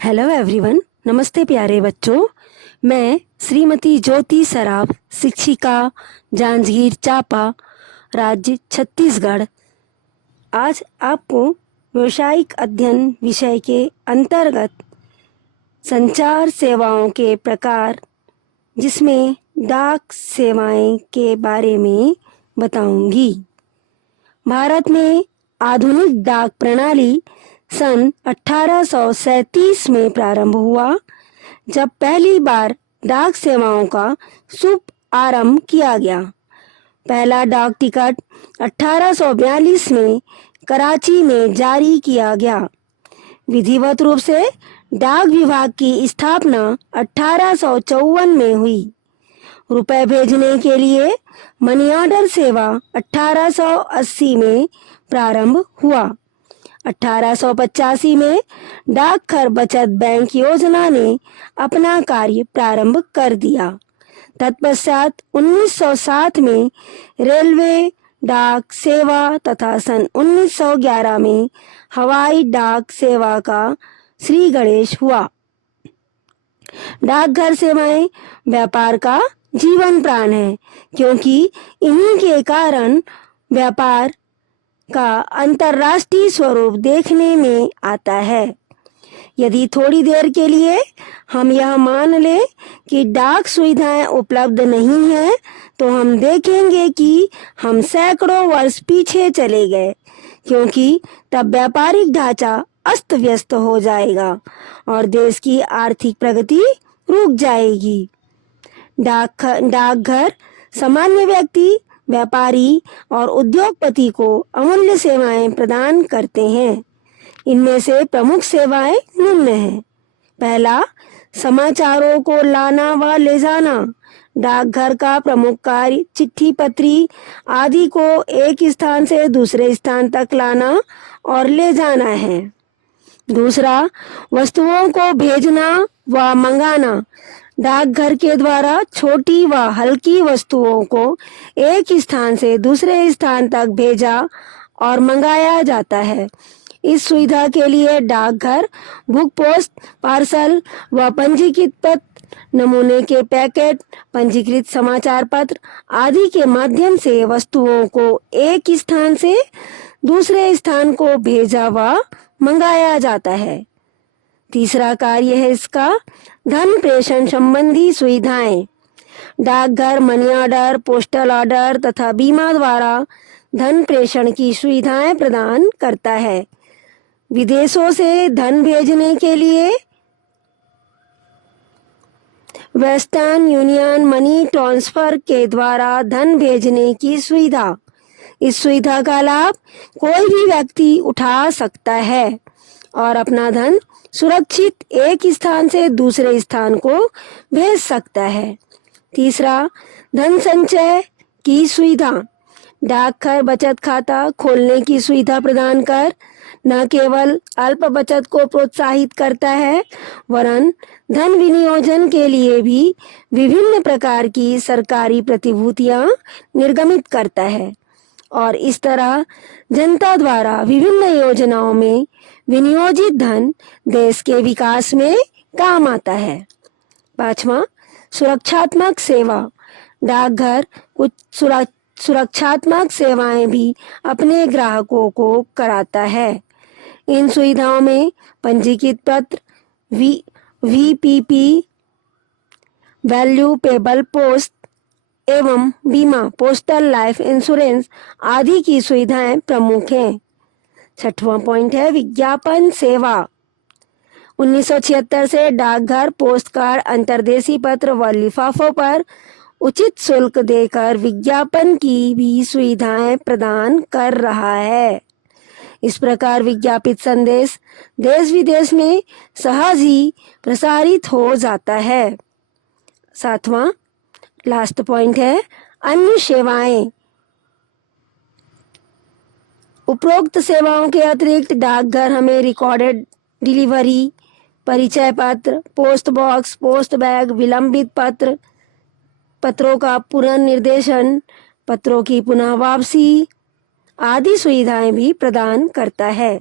Hello everyone, नमस्ते प्यारे बच्चों। मैं श्रीमती ज्योति सराफ, शिक्षिका, जांजगीर चांपा, राज्य छत्तीसगढ़, आज आपको व्यावसायिक अध्ययन विषय के अंतर्गत संचार सेवाओं के प्रकार, जिसमें डाक सेवाएं के बारे में बताऊंगी। भारत में आधुनिक डाक प्रणाली सन 1837 में प्रारंभ हुआ, जब पहली बार डाक सेवाओं का शुभ आरंभ किया गया। पहला डाक टिकट 1842 में कराची में जारी किया गया। विधिवत रूप से डाक विभाग की स्थापना 1854 में हुई। रुपए भेजने के लिए मनी ऑर्डर सेवा 1880 में प्रारंभ हुआ। 1885 में डाकघर बचत बैंक योजना ने अपना कार्य प्रारंभ कर दिया। तत्पश्चात 1907 में रेलवे डाक सेवा तथा सन 1911 में हवाई डाक सेवा का श्री गणेश हुआ। डाकघर सेवाएं व्यापार का जीवन प्राण है, क्योंकि इन्हीं के कारण व्यापार का अंतर्राष्ट्रीय स्वरूप देखने में आता है। यदि थोड़ी देर के लिए हम यह मान लें कि डाक सुविधाएं उपलब्ध नहीं हैं, तो हम देखेंगे कि हम सैकड़ों वर्ष पीछे चले गए, क्योंकि तब व्यापारिक ढांचा अस्त व्यस्त हो जाएगा और देश की आर्थिक प्रगति रुक जाएगी। डाकघर सामान्य व्यक्ति, व्यापारी और उद्योगपति को अमूल्य सेवाएं प्रदान करते हैं। इनमें से प्रमुख सेवाएं निम्न हैं। पहला, समाचारों को लाना व ले जाना। डाकघर का प्रमुख कार्य चिट्ठी पत्री आदि को एक स्थान से दूसरे स्थान तक लाना और ले जाना है। दूसरा, वस्तुओं को भेजना व मंगाना। डाकघर के द्वारा छोटी व हल्की वस्तुओं को एक स्थान से दूसरे स्थान तक भेजा और मंगाया जाता है। इस सुविधा के लिए डाकघर बुक पोस्ट, पार्सल व पंजीकृत पत्र, नमूने के पैकेट, पंजीकृत समाचार पत्र आदि के माध्यम से वस्तुओं को एक स्थान से दूसरे स्थान को भेजा व मंगाया जाता है। तीसरा कार्य है इसका धन प्रेषण संबंधी सुविधाएं। डाकघर मनी ऑर्डर, पोस्टल ऑर्डर तथा बीमा द्वारा धन प्रेषण की सुविधाएं प्रदान करता है। विदेशों से धन भेजने के लिए वेस्टर्न यूनियन मनी ट्रांसफर के द्वारा धन भेजने की सुविधा। इस सुविधा का लाभ कोई भी व्यक्ति उठा सकता है और अपना धन सुरक्षित एक स्थान से दूसरे स्थान को भेज सकता है। तीसरा, धन संचय की सुविधा। डाकघर बचत खाता खोलने की सुविधा प्रदान कर न केवल अल्प बचत को प्रोत्साहित करता है, वरन धन विनियोजन के लिए भी विभिन्न प्रकार की सरकारी प्रतिभूतियां निर्गमित करता है और इस तरह जनता द्वारा विभिन्न योजनाओं में विनियोजित धन देश के विकास में काम आता है। पांचवा, सुरक्षात्मक सेवा। डाकघर कुछ सुरक्षात्मक सेवाएं भी अपने ग्राहकों को कराता है। इन सुविधाओं में पंजीकृत पत्र, VPP, वैल्यू पेबल पोस्ट एवं बीमा, पोस्टल लाइफ इंश्योरेंस आदि की सुविधाएं प्रमुख हैं। छठवां पॉइंट है विज्ञापन सेवा। 1976 से डाकघर पोस्ट कार्ड, अंतर्देशीय पत्र व लिफाफों पर उचित शुल्क देकर विज्ञापन की भी सुविधाएं प्रदान कर रहा है। इस प्रकार विज्ञापित संदेश देश विदेश में सहज ही प्रसारित हो जाता है। सातवां लास्ट पॉइंट है अन्य सेवाएं। उपरोक्त सेवाओं के अतिरिक्त डाकघर हमें रिकॉर्डेड डिलीवरी, परिचय पत्र, पोस्ट बॉक्स, पोस्ट बैग, विलंबित पत्र, पत्रों का पुनर्निर्देशन, पत्रों की पुनः वापसी आदि सुविधाएं भी प्रदान करता है।